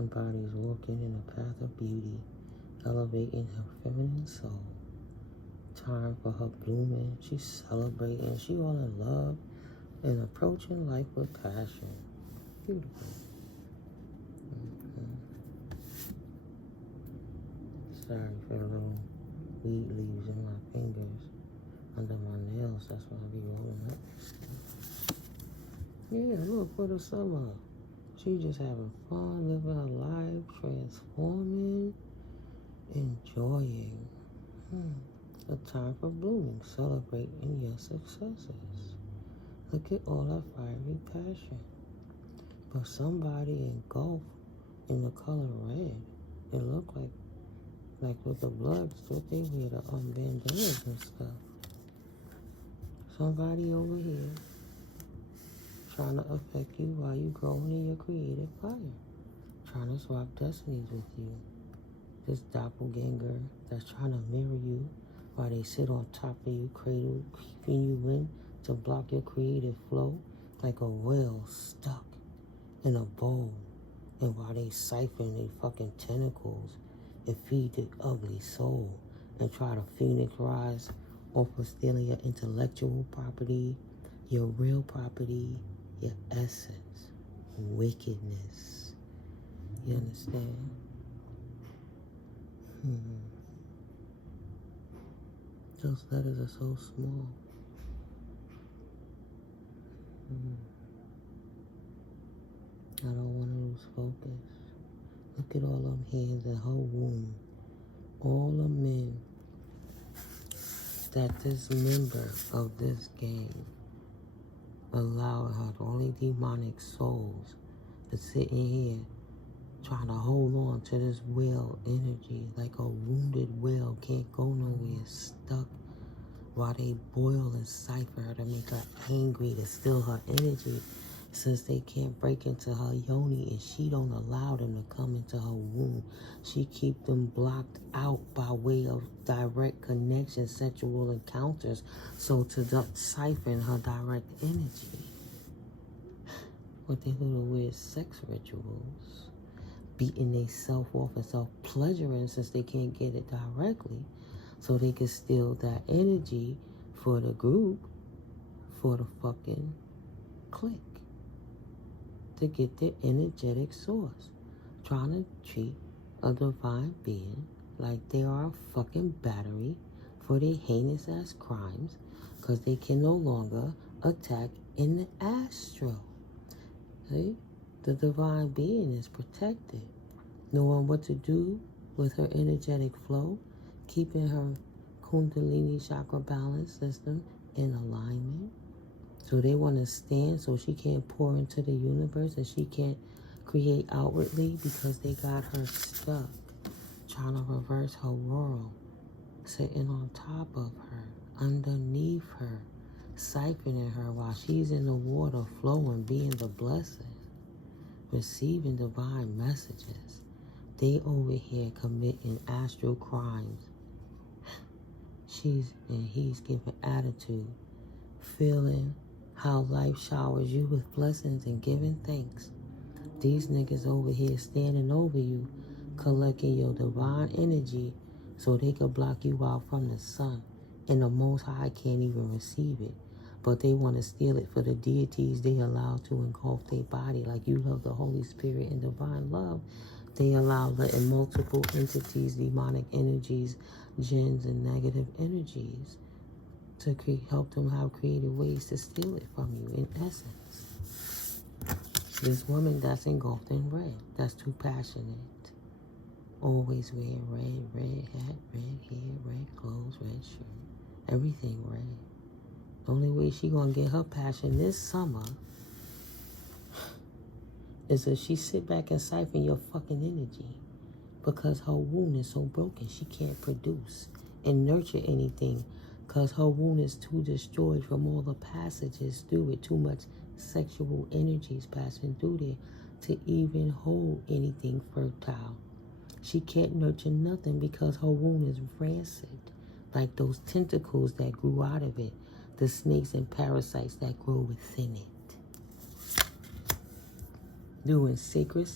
Somebody's walking in a path of beauty, elevating her feminine soul. Time for her blooming. She's celebrating. She all in love and approaching life with passion. Beautiful. Sorry for the little weed leaves in my fingers under my nails. That's why I be rolling up. Yeah, look, for the summer. She just having fun, living her life, transforming, enjoying. A time for blooming, celebrating your successes. Look at all that fiery passion. But somebody engulfed in the color red. It looked like with the blood, it's what they wear, the bandanas and stuff. Somebody over here trying to affect you while you growing in your creative fire. Trying to swap destinies with you. This doppelganger that's trying to mirror you while they sit on top of you, cradle, keeping you in to block your creative flow like a whale stuck in a bowl. And while they siphon their fucking tentacles and feed the ugly soul and try to phoenix rise off of stealing your intellectual property, your real property, your essence, wickedness. You understand? Those letters are so small. I don't want to lose focus. Look at all them hands in her womb. All the men that this member of this gang allowed her, only demonic souls, to sit in here trying to hold on to this whale energy like a wounded whale can't go nowhere, stuck while they boil and cipher her to make her angry, to steal her energy, since they can't break into her yoni and she don't allow them to come into her womb. She keep them blocked out by way of direct connection, sexual encounters, so to siphon her direct energy with their little weird sex rituals, beating they self off and self-pleasuring since they can't get it directly, so they can steal that energy for the group, for the fucking clique, to get their energetic source. Trying to treat a divine being like they are a fucking battery for their heinous ass crimes, because they can no longer attack in the astral. See? The divine being is protected, knowing what to do with her energetic flow, keeping her kundalini chakra balance system in alignment. So they want to stand so she can't pour into the universe and she can't create outwardly because they got her stuck, trying to reverse her world, sitting on top of her, underneath her, siphoning her while she's in the water flowing, being the blessing, receiving divine messages. They over here committing astral crimes. He's giving attitude, feeling how life showers you with blessings and giving thanks. These niggas over here standing over you, collecting your divine energy so they could block you out from the sun, and the Most High can't even receive it. But they want to steal it for the deities they allow to engulf their body. Like you love the Holy Spirit and divine love, they allow letting multiple entities, demonic energies, jinns, and negative energies to help them have creative ways to steal it from you, in essence. This woman that's engulfed in red, that's too passionate. Always wearing red, red hat, red hair, red clothes, red shirt. Everything red. The only way she gonna get her passion this summer is if she sit back and siphon your fucking energy, because her wound is so broken she can't produce and nurture anything, because her wound is too destroyed from all the passages through it, too much sexual energies passing through there to even hold anything fertile. She can't nurture nothing because her wound is rancid, like those tentacles that grew out of it, the snakes and parasites that grow within it. Doing sacred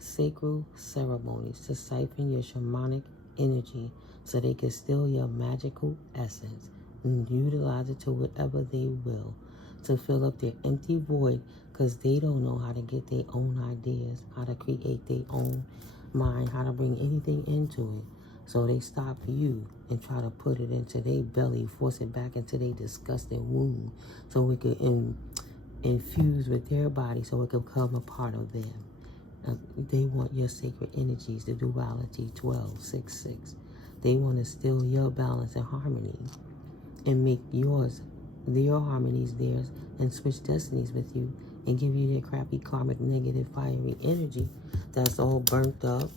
sacred ceremonies to siphon your shamanic energy so they can steal your magical essence and utilize it to whatever they will to fill up their empty void, because they don't know how to get their own ideas, how to create their own mind, how to bring anything into it. So they stop you and try to put it into their belly, force it back into their disgusting womb so it could infuse with their body, so it could become a part of them. They want your sacred energies, the duality 12-6-6. They want to steal your balance and harmony and make yours, your harmonies theirs, and switch destinies with you and give you their crappy karmic negative fiery energy that's all burnt up,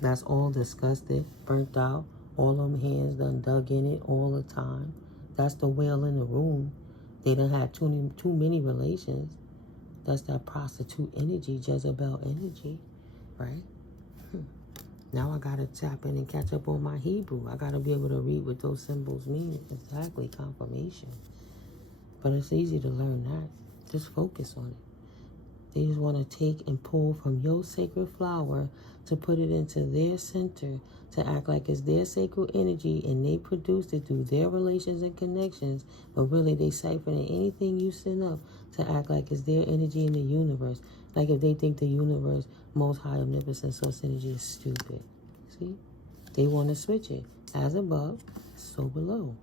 that's all disgusted, burnt out, all them hands done dug in it all the time. That's the whale in the room. They done had too many relations. That's that prostitute energy, Jezebel energy, right? Now I got to tap in and catch up on my Hebrew. I got to be able to read what those symbols mean. Exactly, confirmation. But it's easy to learn that. Just focus on it. They just want to take and pull from your sacred flower to put it into their center, to act like it's their sacred energy, and they produced it through their relations and connections, but really they siphoning anything you send up to act like it's their energy in the universe. Like if they think the universe, most high omnipotent source energy is stupid. See? They want to switch it. As above, so below.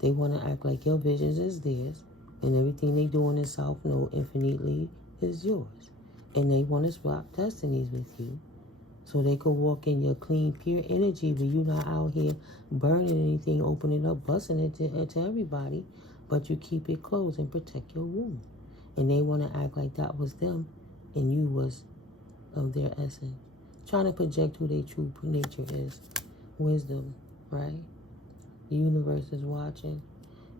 They want to act like your visions is theirs, and everything they do in the South Node infinitely is yours. And they want to swap destinies with you, so they could walk in your clean, pure energy, but you're not out here burning anything, opening up, busting it to everybody, but you keep it closed and protect your womb. And they want to act like that was them, and you was of their essence. Trying to project who their true nature is. Wisdom, right? The universe is watching.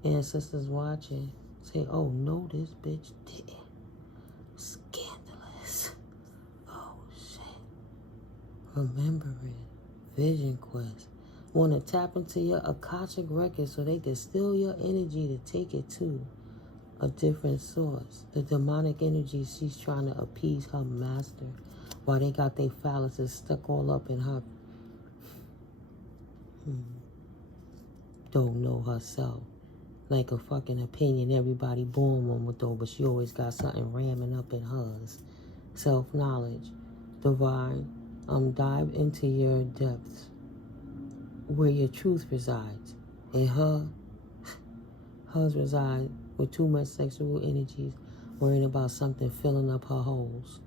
Ancestors watching. Say, oh, no, this bitch didn't. Scandalous. Oh, shit. Remembering. Vision quest. Want to tap into your Akashic record so they can steal your energy to take it to a different source. The demonic energy, she's trying to appease her master while they got their phalluses stuck all up in her. Don't know herself. Like a fucking opinion everybody born one with though, but she always got something ramming up in hers. Self-knowledge. Divine. Dive into your depths where your truth resides. And hers reside with too much sexual energies, worrying about something filling up her holes.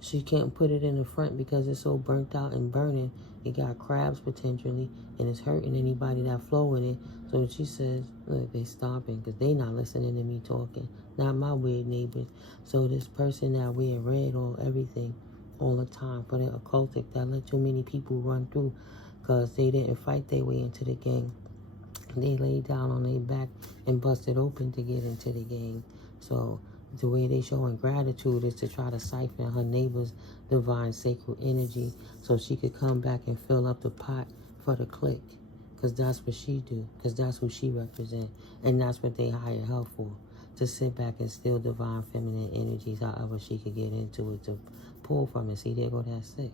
She can't put it in the front because it's so burnt out and burning. It got crabs potentially, and it's hurting anybody that flow in it. So she says, look, they stopping because they not listening to me talking. Not my weird neighbors. So this person that wear red or everything all the time for the occultic that let too many people run through because they didn't fight their way into the gang. They laid down on their back and busted open to get into the gang. So the way they showing gratitude is to try to siphon her neighbor's divine sacred energy so she could come back and fill up the pot for the clique. Because that's what she do. Because that's who she represent. And that's what they hire her for. To sit back and steal divine feminine energies however she could get into it to pull from it. See, there go that 6.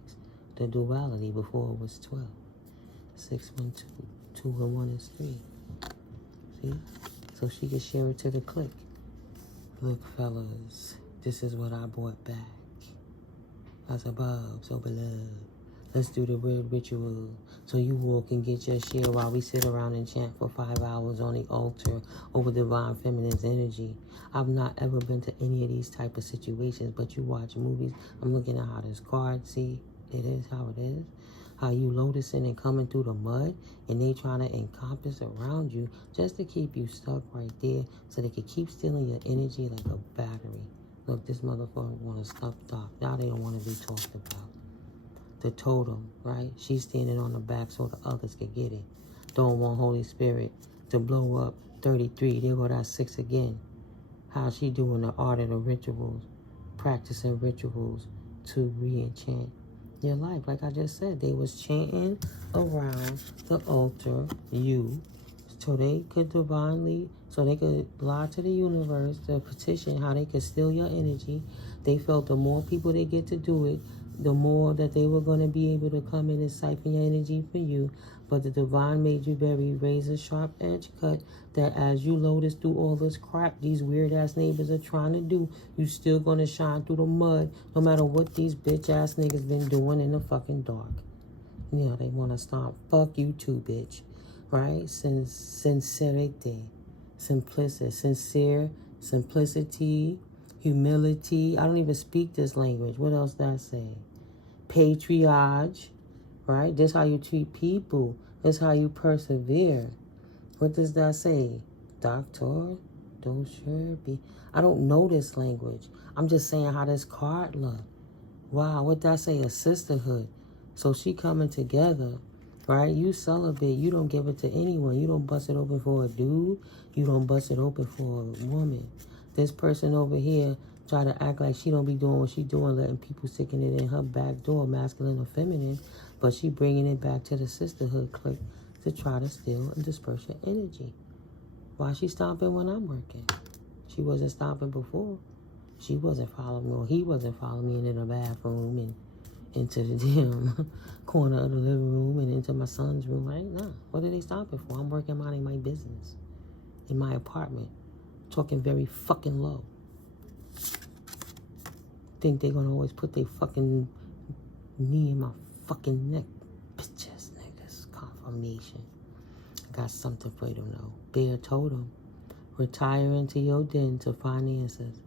The duality before it was 12. 6, 1, 2. 2 and 1 is 3. See? So she could share it to the clique. Look, fellas, this is what I brought back. As above, so below. Let's do the real ritual. So you walk and get your share while we sit around and chant for 5 hours on the altar over divine feminine's energy. I've not ever been to any of these type of situations, but you watch movies. I'm looking at how this card, see, it is how it is. How you lotusing and coming through the mud, and they trying to encompass around you just to keep you stuck right there so they can keep stealing your energy like a battery. Look, this motherfucker want to stop off. Now they don't want to be talked about. The totem, right? She's standing on the back so the others can get it. Don't want Holy Spirit to blow up 33. There go that 6 again. How she doing the art of the rituals, practicing rituals to re-enchant your life. Like I just said, they was chanting around the altar, so they could divinely, so they could lie to the universe, to petition how they could steal your energy. They felt the more people they get to do it, the more that they were going to be able to come in and siphon your energy for you. But the divine made you very razor sharp edge cut, that as you lotus through all this crap these weird ass neighbors are trying to do, you still going to shine through the mud no matter what these bitch ass niggas been doing in the fucking dark. You know, they want to stop. Fuck you too, bitch. Right? Sincerity. Simplicity. Sincere. Simplicity. Humility. I don't even speak this language. What else did I say? Patriarch. Right? This how you treat people. This how you persevere. What does that say? Doctor? Don't sure be. I don't know this language. I'm just saying how this card look. Wow, what did I say? A sisterhood. So she coming together, right? You celibate. You don't give it to anyone. You don't bust it open for a dude. You don't bust it open for a woman. This person over here try to act like she don't be doing what she doing, letting people sticking it in her back door, masculine or feminine, but she bringing it back to the sisterhood clique to try to steal and disperse your energy. Why she stomping when I'm working? She wasn't stomping before. She wasn't following me, or he wasn't following me into the bathroom and into the damn corner of the living room and into my son's room, right? Nah. What are they stopping for? I'm working minding my business in my apartment, talking very fucking low. Think they're gonna always put their fucking knee in my fucking neck. Bitches, niggas. Confirmation. I got something for you to know. Bear told them, retire into your den to find answers.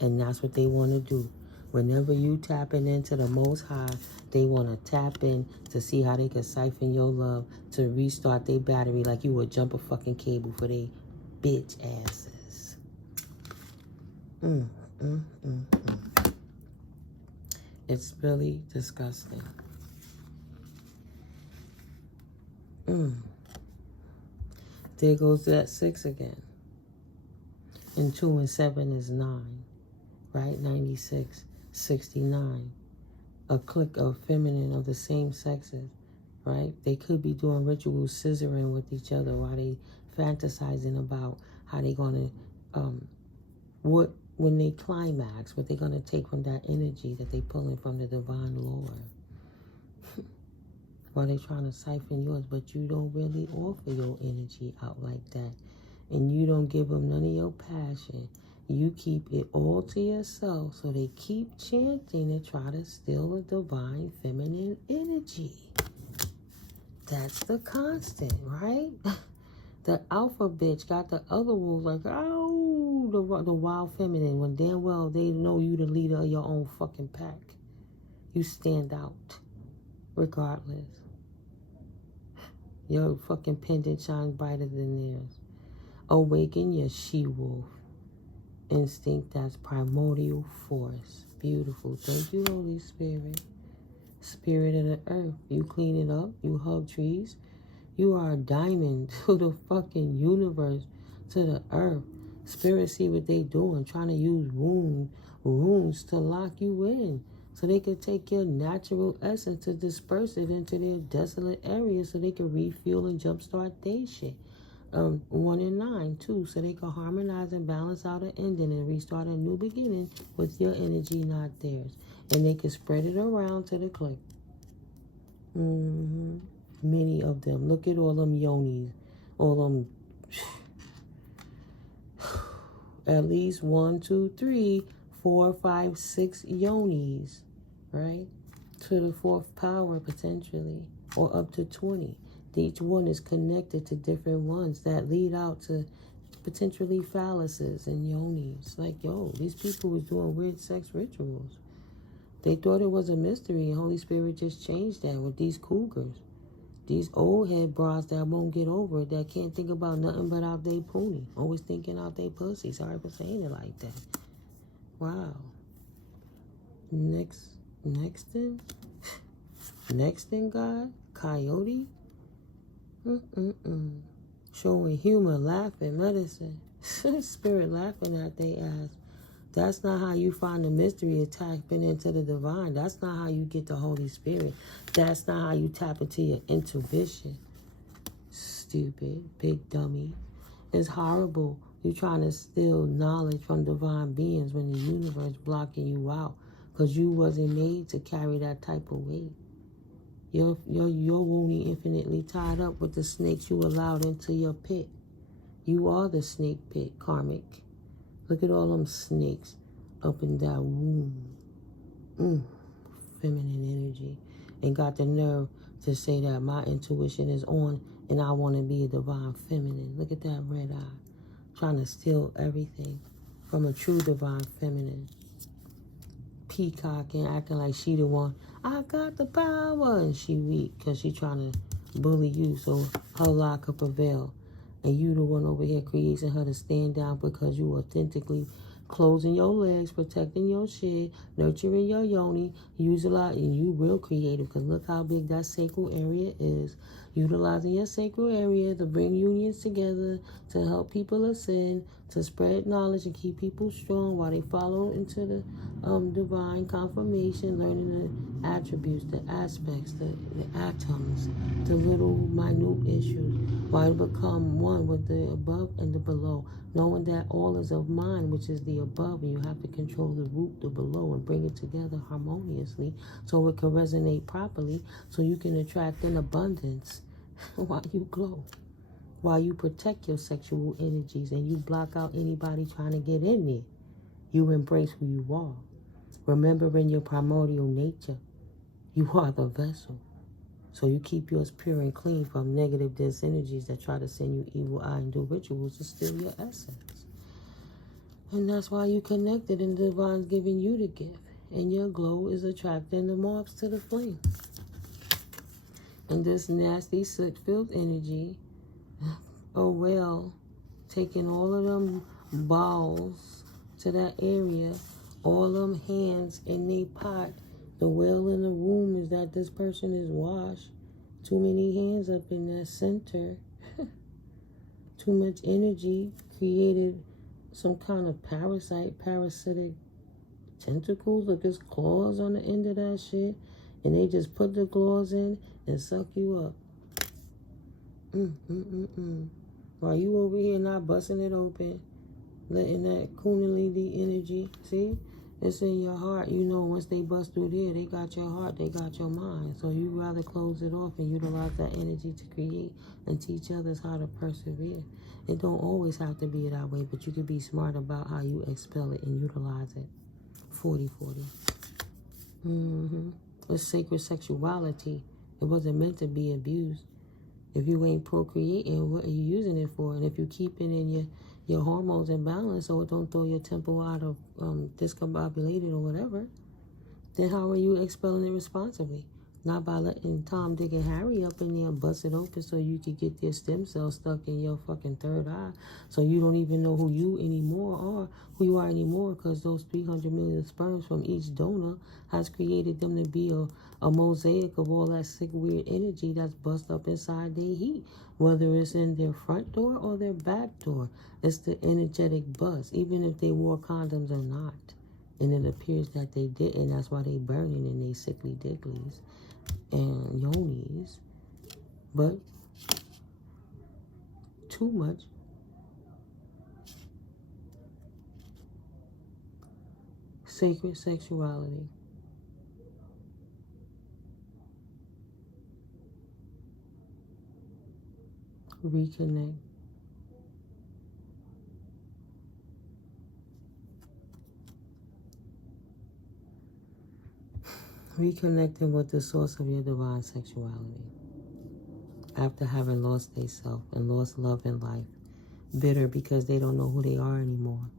And that's what they want to do. Whenever you tapping into the Most High, they want to tap in to see how they can siphon your love to restart their battery like you would jump a fucking cable for they bitch asses. It's really disgusting. There goes that 6 again. And 2 and 7 is 9. Right? 96, 69. A clique of feminine of the same sexes, right? They could be doing rituals, scissoring with each other while they fantasizing about how they gonna, when they climax, what they gonna take from that energy that they pulling from the divine Lord. While they trying to siphon yours, but you don't really offer your energy out like that. And you don't give them none of your passion. You keep it all to yourself, so they keep chanting and try to steal the divine feminine energy. That's the constant, right? The alpha bitch got the other wolves like, oh, the wild feminine, when damn well they know you the leader of your own fucking pack. You stand out, regardless. Your fucking pendant shines brighter than theirs. Awaken your she-wolf. Instinct, that's primordial force. Beautiful. Thank you, Holy Spirit. Spirit of the earth. You clean it up. You hug trees. You are a diamond to the fucking universe, to the earth. Spirit see what they doing, trying to use runes to lock you in, so they can take your natural essence to disperse it into their desolate areas so they can refuel and jumpstart their shit. 1 and 9 too, so they can harmonize and balance out an ending and restart a new beginning with your energy, not theirs. And they can spread it around to the clique. Many of them. Look at all them yonis. All them. At least 1, 2, 3, 4, 5, 6 yonis. Right? To the 4th power, potentially. Or up to 20. Each one is connected to different ones that lead out to potentially phalluses and yonis. Like, yo, these people was doing weird sex rituals. They thought it was a mystery, and Holy Spirit just changed that with these cougars. These old head bras that won't get over it, that can't think about nothing but out they poonie. Always thinking out they pussy. Sorry for saying it like that. Wow. Next in God? Coyote? Showing humor, laughing, medicine. Spirit laughing at they ass. That's not how you find the mystery of tapping into the divine. That's not how you get the Holy Spirit. That's not how you tap into your intuition. Stupid, big dummy. It's horrible. You trying to steal knowledge from divine beings when the universe blocking you out Because you wasn't made to carry that type of weight. You're only infinitely tied up with the snakes you allowed into your pit. You are the snake pit, karmic. Look at all them snakes up in that womb. Feminine energy. And got the nerve to say that my intuition is on and I want to be a divine feminine. Look at that red eye. Trying to steal everything from a true divine feminine. Peacocking, acting like she the one. I got the power. And she weak because she trying to bully you so her lie could prevail. And you the one over here creating her to stand down because you authentically closing your legs, protecting your shit, nurturing your yoni, use a lot, and you real creative because look how big that sacral area is. Utilizing your sacral area to bring unions together, to help people ascend, to spread knowledge and keep people strong while they follow into the divine confirmation, learning the attributes, the aspects, the atoms, the little minute issues, while they become one with the above and the below, knowing that all is of mind, which is the above, and you have to control the root, the below, and bring it together harmoniously so it can resonate properly, so you can attract an abundance while you glow, while you protect your sexual energies and you block out anybody trying to get in there. You embrace who you are. Remembering your primordial nature, you are the vessel. So you keep yours pure and clean from negative dense energies that try to send you evil eye and do rituals to steal your essence. And that's why you connected and the divine's giving you the gift. And your glow is attracting the moths to the flame. And this nasty soot-filled energy, oh well, taking all of them balls to that area, all them hands in they pot. The well in the room is that this person is washed. Too many hands up in that center. Too much energy created some kind of parasitic tentacles. Look, there's claws on the end of that shit. And they just put the claws in and suck you up. While you over here not busting it open, letting that kundalini energy, see? It's in your heart. You know, once they bust through there, they got your heart, they got your mind. So you rather close it off and utilize that energy to create and teach others how to persevere. It don't always have to be that way, but you can be smart about how you expel it and utilize it. 40-40. It's sacred sexuality. It wasn't meant to be abused. If you ain't procreating, what are you using it for? And if you keep it in your hormones in balance so it don't throw your temple out of discombobulated or whatever, then how are you expelling it responsibly? Not by letting Tom, Dick, and Harry up in there and bust it open so you could get their stem cells stuck in your fucking third eye so you don't even know who you are anymore because those 300 million sperms from each donor has created them to be a mosaic of all that sick, weird energy that's bust up inside their heat. Whether it's in their front door or their back door, it's the energetic buzz, even if they wore condoms or not. And it appears that they didn't. That's why they burning in they sickly dicklies and yonis. But too much. Sacred sexuality. Reconnect. Reconnecting with the source of your divine sexuality. After having lost their self and lost love in life. Bitter because they don't know who they are anymore.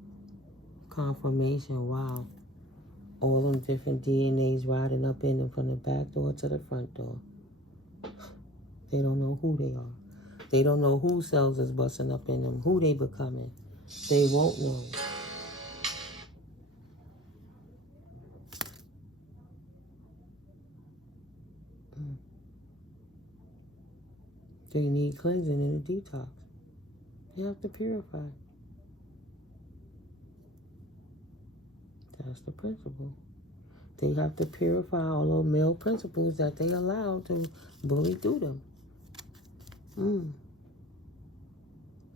Confirmation, wow. All them different DNAs riding up in them from the back door to the front door. They don't know who they are. They don't know whose cells is busting up in them, who they becoming. They won't know. They need cleansing and a detox. They have to purify. That's the principle. They have to purify all those male principles that they allow to bully through them.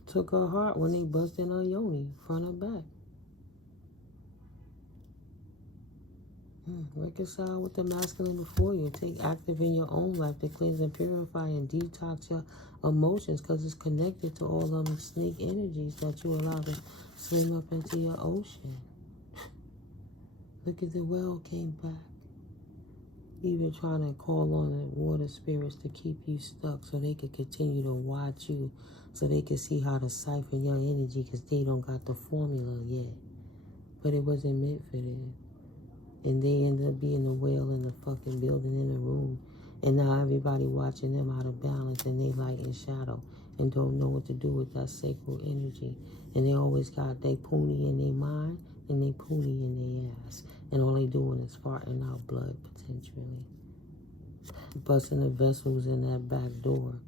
Took her heart when they bust in her yoni, front or back. Reconcile with the masculine before you. Take active in your own life to cleanse and purify and detox your emotions, because it's connected to all them snake energies that you allow to swim up into your ocean. Look at the well came back. Even trying to call on the water spirits to keep you stuck so they could continue to watch you, so they could see how to siphon your energy, because they don't got the formula yet. But it wasn't meant for them. And they ended up being a whale in the fucking building in a room. And now everybody watching them out of balance, and they light and shadow and don't know what to do with that sacred energy. And they always got they poonie in their mind and they poonie in their ass. And all they doing is farting out blood, potentially. Busting the vessels in that back door.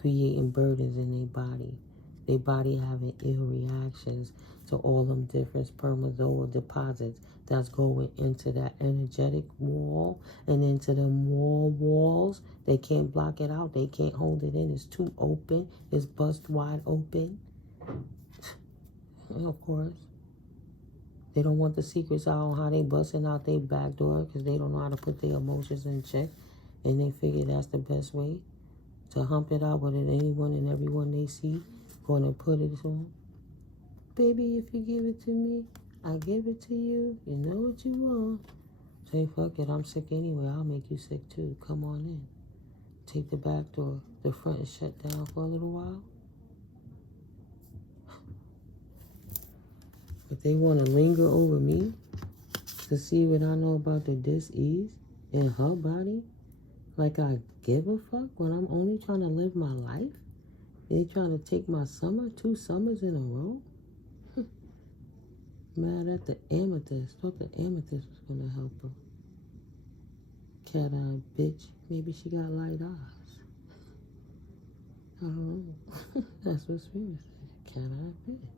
Creating burdens in their body. Their body having ill reactions to all them different spermatozoa deposits that's going into that energetic wall and into the walls. They can't block it out. They can't hold it in. It's too open. It's bust wide open. And of course, they don't want the secrets out on how they busting out their back door, because they don't know how to put their emotions in check. And they figure that's the best way to hump it out with anyone and everyone they see. Going to put it on. Baby, if you give it to me, I give it to you. You know what you want. Say, fuck it, I'm sick anyway. I'll make you sick too. Come on in. Take the back door. The front is shut down for a little while. But they want to linger over me to see what I know about the dis-ease in her body. Like I give a fuck when I'm only trying to live my life. They trying to take my summer, 2 summers in a row. Mad at the amethyst. Thought the amethyst was going to help her. Cat-eyed bitch. Maybe she got light eyes. I don't know. That's what Spirit said. Cat-eyed bitch.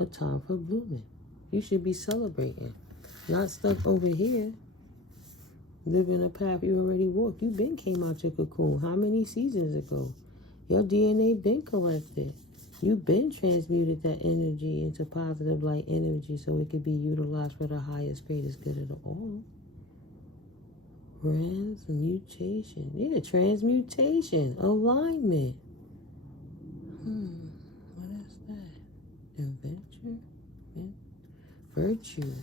A time for blooming. You should be celebrating. Not stuck over here. Living a path you already walked. You been came out your cocoon. How many seasons ago? Your DNA been corrected. You've been transmuted that energy into positive light energy so it could be utilized for the highest, greatest good of the all. Transmutation. Yeah, transmutation. Alignment. What is that? Adventure? Yeah. Virtue.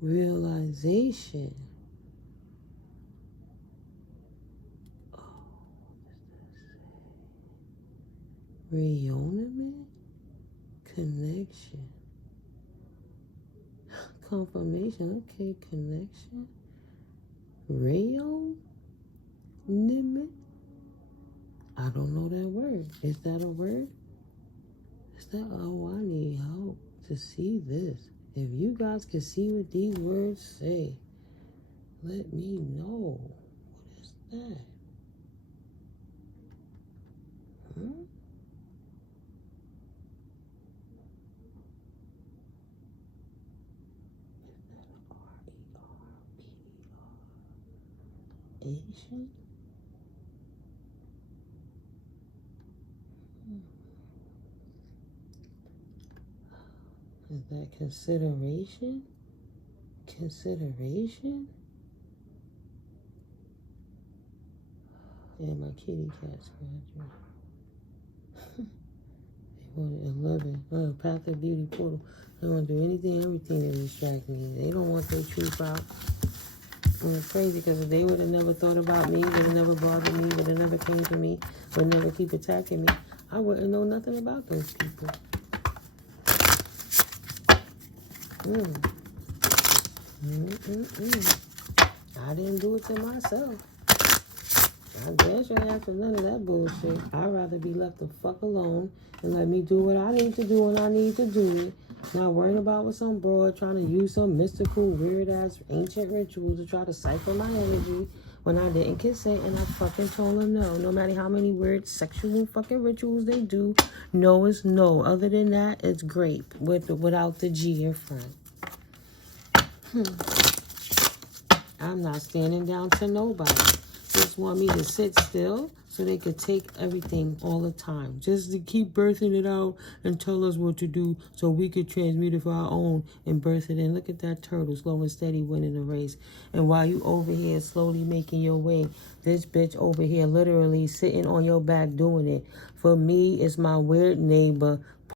Realization. Reunion, connection, confirmation, okay, connection, reunion, I don't know that word. Is that a word? Is that, oh, I need help to see this. If you guys can see what these words say, let me know. What is that? Asian? Is that consideration? Consideration? Yeah, my kitty cat scratching. They want 11. Path of Beauty portal. They want to do anything, everything to distract me. They don't want their truth out. And it's crazy because if they would have never thought about me, would have never bothered me, would have never came to me, would never keep attacking me, I wouldn't know nothing about those people. I didn't do it to myself. I guess you ain't after none of that bullshit. I'd rather be left the fuck alone and let me do what I need to do when I need to do it. Not worrying about what some broad trying to use some mystical, weird-ass ancient rituals to try to siphon my energy when I didn't consent, and I fucking told them no. No matter how many weird sexual fucking rituals they do, no is no. Other than that, it's grape without the G in front. I'm not standing down to nobody. Just want me to sit still so so they could take everything all the time, just to keep birthing it out and tell us what to do so we could transmute it for our own and birth it in. Look at that turtle, slow and steady, winning the race. And while you over here slowly making your way, this bitch over here literally sitting on your back doing it. For me, it's my weird neighbor